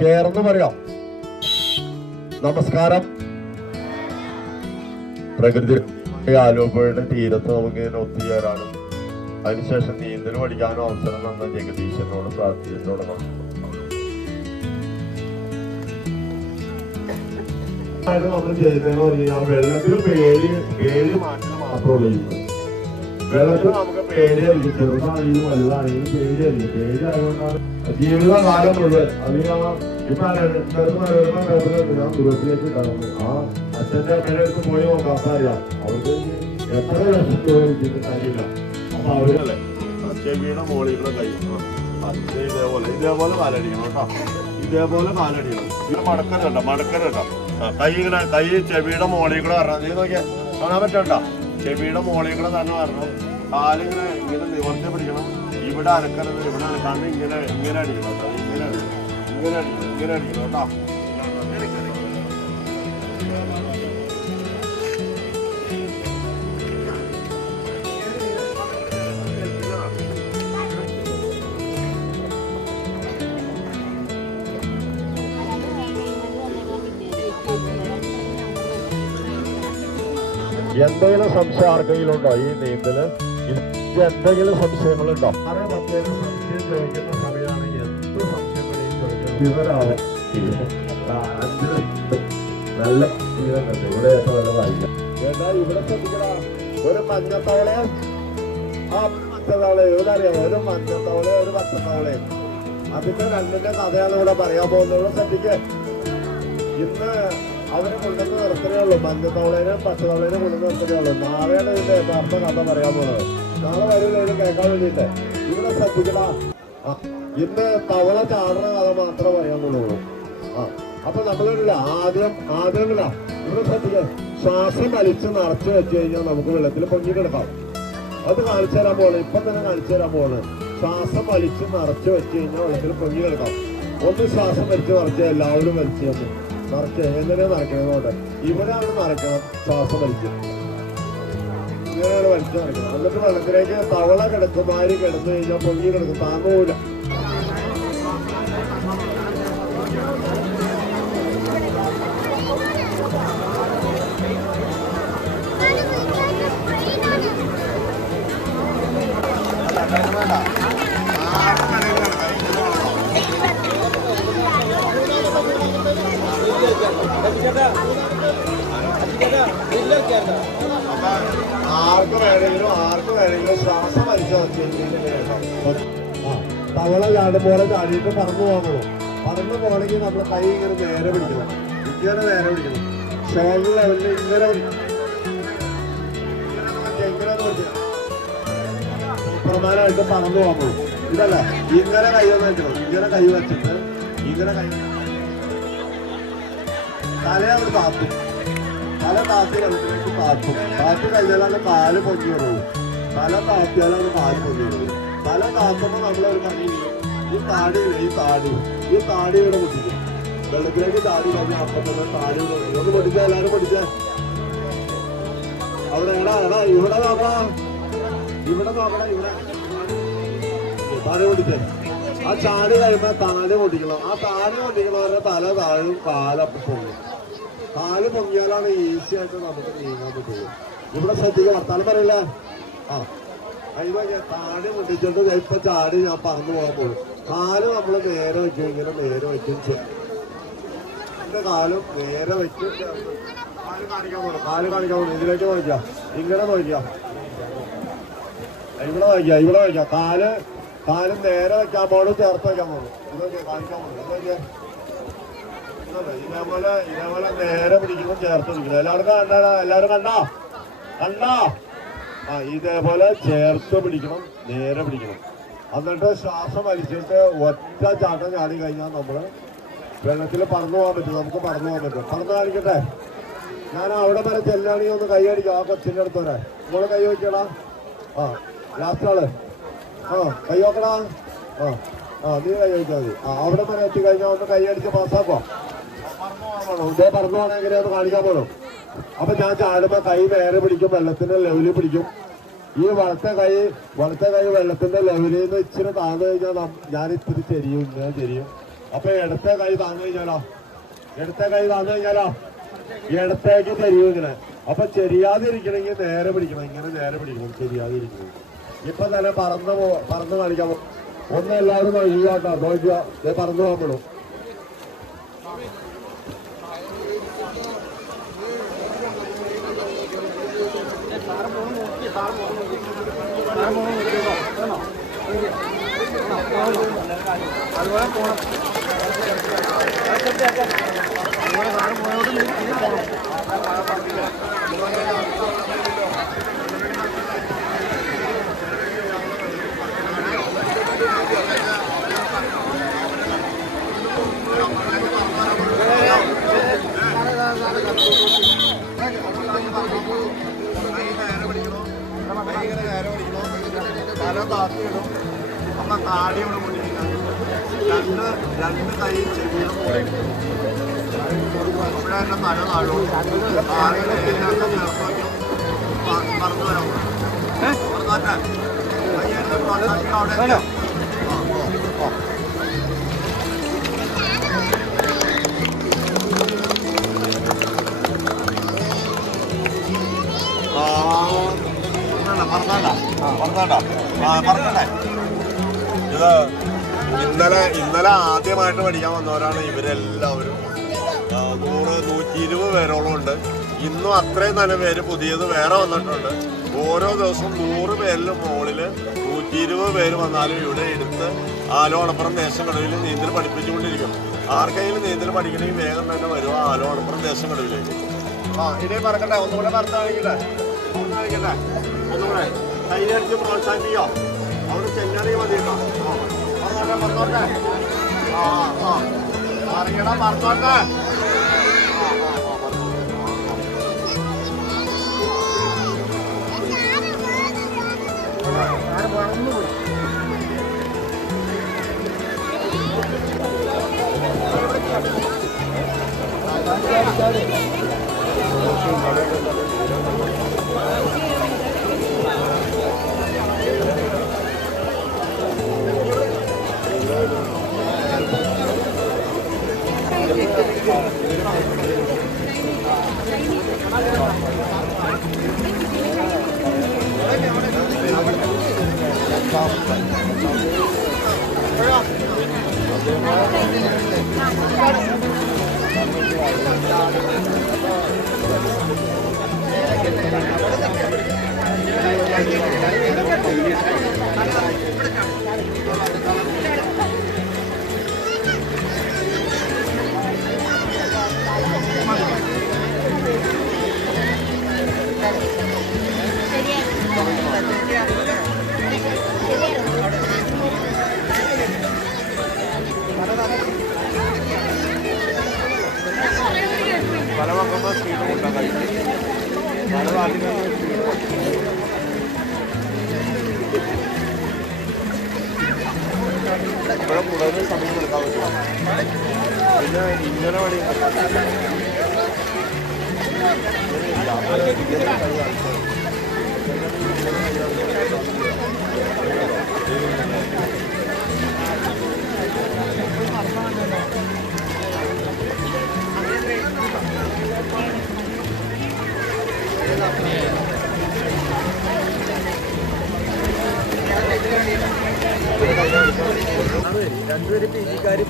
ചേർന്ന് പറയാം. നമസ്കാരം. പ്രകൃതി ആലുവയുടെ തീരത്ത് നമുക്ക് ഇങ്ങനെ ഒത്തുചേരാനും അതിനുശേഷം നീന്തൽ പഠിക്കാനും അവസരം തന്ന ജഗദീശനോട് പ്രാർത്ഥിച്ചിട്ടോട് നമ്മൾ ചെയ്തതെന്ന് പറഞ്ഞാൽ വെള്ളത്തിൽ പേര് മാറ്റം മാത്രമേ ഉള്ളൂ. വെള്ളത്തിൽ നമുക്ക് പേടിയായിരിക്കും, ചെറുതാണെങ്കിലും വലുതാണെങ്കിലും പേടിയായിരിക്കും. പേടിയായതുകൊണ്ടാണ് ജീവിതകാലം മുഴുവൻ ഞാൻ ദൂരത്തിലേക്ക് കടന്നു. ആ അച്ഛൻ്റെ അമ്മയുടെ അടുത്ത് പോയി നോക്കാൻ അറിയാം, അവർക്ക് എത്ര ലക്ഷം രൂപ കിട്ടിയിട്ട് കാര്യമില്ല. അപ്പൊ അവരല്ലേ ചെവിയുടെ മോളിയുടെ കൈ ഇതേപോലെ കാലടിക്കണം കേട്ടോ, ഇതേപോലെ കാലടിക്കണം. ഇത് മടക്കരുട്ടോ, മടക്കരുട്ടോ. കൈ ഇങ്ങനെ കൈ ചെവിയുടെ മോളിൽ കൂടെ വരണം. നീ നോക്കിയാൽ കാണാൻ പറ്റണ്ട, ചെവിയുടെ മോളിൽ കൂടെ തന്നെ വരണം. കാലിങ്ങനെ ഇങ്ങനെ നിവർത്തി പിടിക്കണം. ഇവിടെ അനക്കരുത്, ഇവിടെ അനക്കാണ്ട് ഇങ്ങനെ ഇങ്ങനെ അടിക്കണം കേട്ടോ, ഇങ്ങനെ ഇങ്ങനെ അടിക്കണം, ഇങ്ങനെ അടിക്കണം കേട്ടോ. എന്തെങ്കിലും സംശയം ആർക്കെങ്കിലും ഉണ്ടോ ഈ നീന്തല്? എന്തെങ്കിലും സംശയങ്ങളുണ്ടോ? സംശയം ചോദിക്കുന്ന സമയമാണെങ്കിൽ എന്ത് സംശയങ്ങളെയും ചോദിക്കണം. വിവരാവും നല്ല ജീവനുണ്ട് ഇവിടെ. ഏറ്റവും വായിക്കാം ഏതാ ഇവിടെ ശ്രദ്ധിക്കണ ഒരു മഞ്ഞത്തവളെ, ആ മഞ്ഞത്തവളെ ഇവിടെ അറിയാം. ഒരു മഞ്ഞത്തവളെ ഒരു പച്ചത്തവളെ, അതിന്റെ രണ്ടിന്റെ കഥയാണ് ഇവിടെ പറയാൻ പോകുന്നത്. ശ്രദ്ധിക്കേ, ഇന്ന് അവരെ കൊണ്ടുവന്ന് നിർത്തലേ ഉള്ളൂ. മഞ്ഞത്തവളേനും പച്ചത്തവളേനും കൊണ്ടുവന്ന് നിർത്തലേ ഉള്ളൂ. നാളെയാണ് ഇതിന്റെ യഥാർത്ഥ കഥ പറയാൻ പോകുന്നത്. നാളെ വരില്ല ഇത് കേൾക്കാൻ വേണ്ടിയിട്ട്. ഇവിടെ ശ്രദ്ധിക്കണ, ഇന്ന് തവള ചാടുന്ന കഥ മാത്രമേ പറയാൻ പോകുള്ളൂ. അപ്പൊ നമ്മളില്ല ആദ്യം ഇവിടെ ശ്രദ്ധിക്കുക. ശ്വാസം വലിച്ച് നിറച്ച് വെച്ച് കഴിഞ്ഞാൽ നമുക്ക് വെള്ളത്തിൽ പൊങ്ങിക്കെടുക്കാം. അത് കാണിച്ചു തരാൻ പോകണം, ഇപ്പം തന്നെ കാണിച്ചു തരാൻ പോകണം. ശ്വാസം വലിച്ച് നിറച്ച് വെച്ച് കഴിഞ്ഞാൽ വെള്ളത്തിൽ പൊങ്ങിക്കെടുക്കാം. ഒന്ന് ശ്വാസം വലിച്ച് നിറച്ച് എല്ലാവരും വലിച്ചു തന്നു നിറച്ച്. എങ്ങനെയാ നിറയ്ക്കണമെന്നോട്ടെ, ഇവിടെയാണ് നിറയ്ക്കണം. ശ്വാസം വലിച്ച് ഇങ്ങനെയാണ് വലിച്ചു നിറയ്ക്കണം. എന്നിട്ട് വെള്ളത്തിലേക്ക് തവള കിടക്കുമാരി കിടന്നു കഴിഞ്ഞാൽ പൊങ്ങി കിടക്കും, താങ്ങൂല. ആർക്ക് വേണമെങ്കിലും ശ്വാസം വലിച്ചു തവള ചാടുപോലെ ചാടിയിട്ട് പറന്നു പോകണോ. പറന്നു പോകണമെങ്കിൽ നമ്മൾ കൈ ഇങ്ങനെ നേരെ പിടിക്കണം, ഇങ്ങനെ നേരെ പിടിക്കണം. ഷോൾഡർ ലെവലിൽ ഇങ്ങനെ പിടിക്കണം. സൂപ്പർമാനായിട്ട് പറന്നു പോകണോ. ഇതല്ല, ഇങ്ങനെ കൈ ഒന്ന് വെക്കണം. ഇങ്ങനെ കൈ വെച്ചിട്ട് ഇങ്ങനെ കൈ തലയാണ് താത്തും. തല താത്തി രണ്ടിലേക്ക് താത്തും. താത്തി കഴിഞ്ഞാലാണ് കാല് പൊങ്ങി വരുള്ളൂ. തല താത്തിയാലാണ് കാല് പൊങ്ങി വരുള്ളൂ. തല താത്തുമ്പോൾ നമ്മളൊരു കൈ ഈ താടി ഇവിടെ പൊട്ടിക്കും. വെള്ളത്തിലേക്ക് താടി പറഞ്ഞാൽ അപ്പം തന്നെ താടി ഒന്ന് പൊട്ടിച്ചാൽ എല്ലാവരും പൊട്ടിച്ചേ. അവിടെ എടാ ഇവിടെ നോക്കടാ, ഇവിടെ താടി പൊട്ടിച്ചേ. ആ ചാടി കഴിയുമ്പോൾ താടി പൊട്ടിക്കണം. ആ താടി പൊട്ടിക്കണവരുടെ തല താഴും, കാലപ്പം പൊങ്ങും. കാല് പൊങ്ങിയാലാണ് ഈസി ആയിട്ട് നമുക്ക് നീങ്ങാൻ പറ്റുള്ളൂ. ഇവിടെ ശ്രദ്ധിക്കുക, വർത്താനം പറയില്ല. അതിന് താടി പൊട്ടിച്ചിട്ട് ഇപ്പൊ ചാടി ഞാൻ പറന്നു പോകാൻ പോകും. കാല് നമ്മൾ നേരെ വയ്ക്കും, ഇങ്ങനെ നേരെ വയ്ക്കും ചെയ്യും. എന്റെ കാലും നേരെ വയ്ക്കും. കാല് കാണിക്കാൻ പോകണം. ഇതിലേക്ക് നോക്കിയാ, ഇങ്ങനെ നോക്കിയാ, ഇവിടെ നോക്കിയാ. കാല് നേരെ വയ്ക്കാൻ പോകണം, ചേർത്ത് വയ്ക്കാൻ പോകണം. ഇതൊക്കെ കാണിക്കാൻ പോകണം. ഇതൊക്കെ ഇതേപോലെ നേരെ പിടിക്കുമ്പോൾ ചേർത്ത് പിടിക്കണം. എല്ലാവരും കണ്ടോ? ഇതേപോലെ ചേർത്ത് പിടിക്കണം, നേരെ പിടിക്കണം. എന്നിട്ട് ശ്വാസം വലിച്ചിട്ട് ഒറ്റ ചാട്ടം ചാടി കഴിഞ്ഞാൽ നമ്മള് വെള്ളത്തിൽ പറന്നു പോകാൻ പറ്റും. നമുക്ക് പറന്നു പോകാൻ പറ്റും. പറന്നു കാണിക്കട്ടെ. ഞാൻ അവിടെ വരെ ചെല്ലാണെങ്കിൽ ഒന്ന് കൈ അടിക്കാം. ആ കൊച്ചിൻ്റെ അടുത്ത് വരെ നമ്മള് കൈ വയ്ക്കടാ. ലാസ്റ്റ് ആള് കൈ നോക്കടാ. നീ കൈ വയ്ക്കാൽ മതി. അവിടെ വരെ എത്തിക്കഴിഞ്ഞാൽ ഒന്ന് കൈ അടിച്ച് പാസ്സാക്കോ. പറന്നു പോകണം എങ്ങനെയാന്ന് കാണിക്കാൻ പോലും. അപ്പൊ ഞാൻ ചാടുമ്പോ കൈ നേരെ പിടിക്കും, വെള്ളത്തിന്റെ ലെവലിൽ പിടിക്കും. ഈ വലത്തെ കൈ വെള്ളത്തിന്റെ ലെവലിൽ നിന്ന് ഇച്ചിരി താഴ്ന്നു കഴിഞ്ഞാൽ ഞാൻ ഇത്തിരി ചെരിയും, ഇങ്ങനെ ചെരിയും. അപ്പൊ ഇടത്ത കൈ താന്നു കഴിഞ്ഞാലോ ഇടത്തേക്ക് ചെരിയും ഇങ്ങനെ. അപ്പൊ ചെരിയാതിരിക്കണമെങ്കിൽ നേരെ പിടിക്കണം, ഇങ്ങനെ നേരെ പിടിക്കണം, ചെരിയാതിരിക്കണം. ഇപ്പൊ തന്നെ പറന്ന് കാണിക്കാൻ ഒന്ന് എല്ലാവരും നോക്കിക്കാട്ടോ, നോക്കിയാ പറന്നു പോകപ്പെടും. അതുപോലെ പോണം. തല താത്തിയിടും. അമ്മ താടി ഇവിടെ പൊട്ടിക്കണം. രണ്ട് കൈ ചെവിയുടെ കൂടെ ഇവിടെ തന്നെ തല താഴും. പറന്നു വരാം. പറന്നാട്ടെ അവിടെ ഇന്നലെ ആദ്യമായിട്ട് പഠിക്കാൻ വന്നവരാണ് ഇവരെല്ലാവരും. 100-120 പേരോളം ഉണ്ട്. ഇന്നും അത്രയും നല്ല പേര് പുതിയത് വേറെ വന്നിട്ടുണ്ട്. ഓരോ ദിവസവും 100 പേരിലും മുകളിൽ 120 പേര് വന്നാലും ഇവിടെ എടുത്ത് ആലോണപ്പുറം ദേശക്കടവിൽ നീന്തൽ പഠിപ്പിച്ചുകൊണ്ടിരിക്കും. ആർക്കെങ്കിലും നീന്തൽ പഠിക്കണമെങ്കിൽ വേഗം തന്നെ വരും ആലോണപ്പുറം ദേശക്കടവിലേക്ക്. ഇനി പറക്കട്ടെ, ഒന്നുകൂടെ പറഞ്ഞാണിക്കട്ടെ, ഒന്നുകൂടെ കൈയടിച്ച് പ്രോത്സാഹിപ്പിക്കോ. അവിടെ ചെല്ലണമെങ്കിൽ മതി കേട്ടോ. പറഞ്ഞോട്ടെ അറിയണം, പറഞ്ഞോട്ടെ. പല പക്കമ്പോൾ സ്പീഡും ഉണ്ടാകാം. പല ഭാഗങ്ങളും ഇവിടെ കൂടുതൽ സമയം എടുക്കാൻ പറ്റും. പിന്നെ ഇങ്ങനെ വഴി രണ്ടുപേര് പി ജിക്കാർ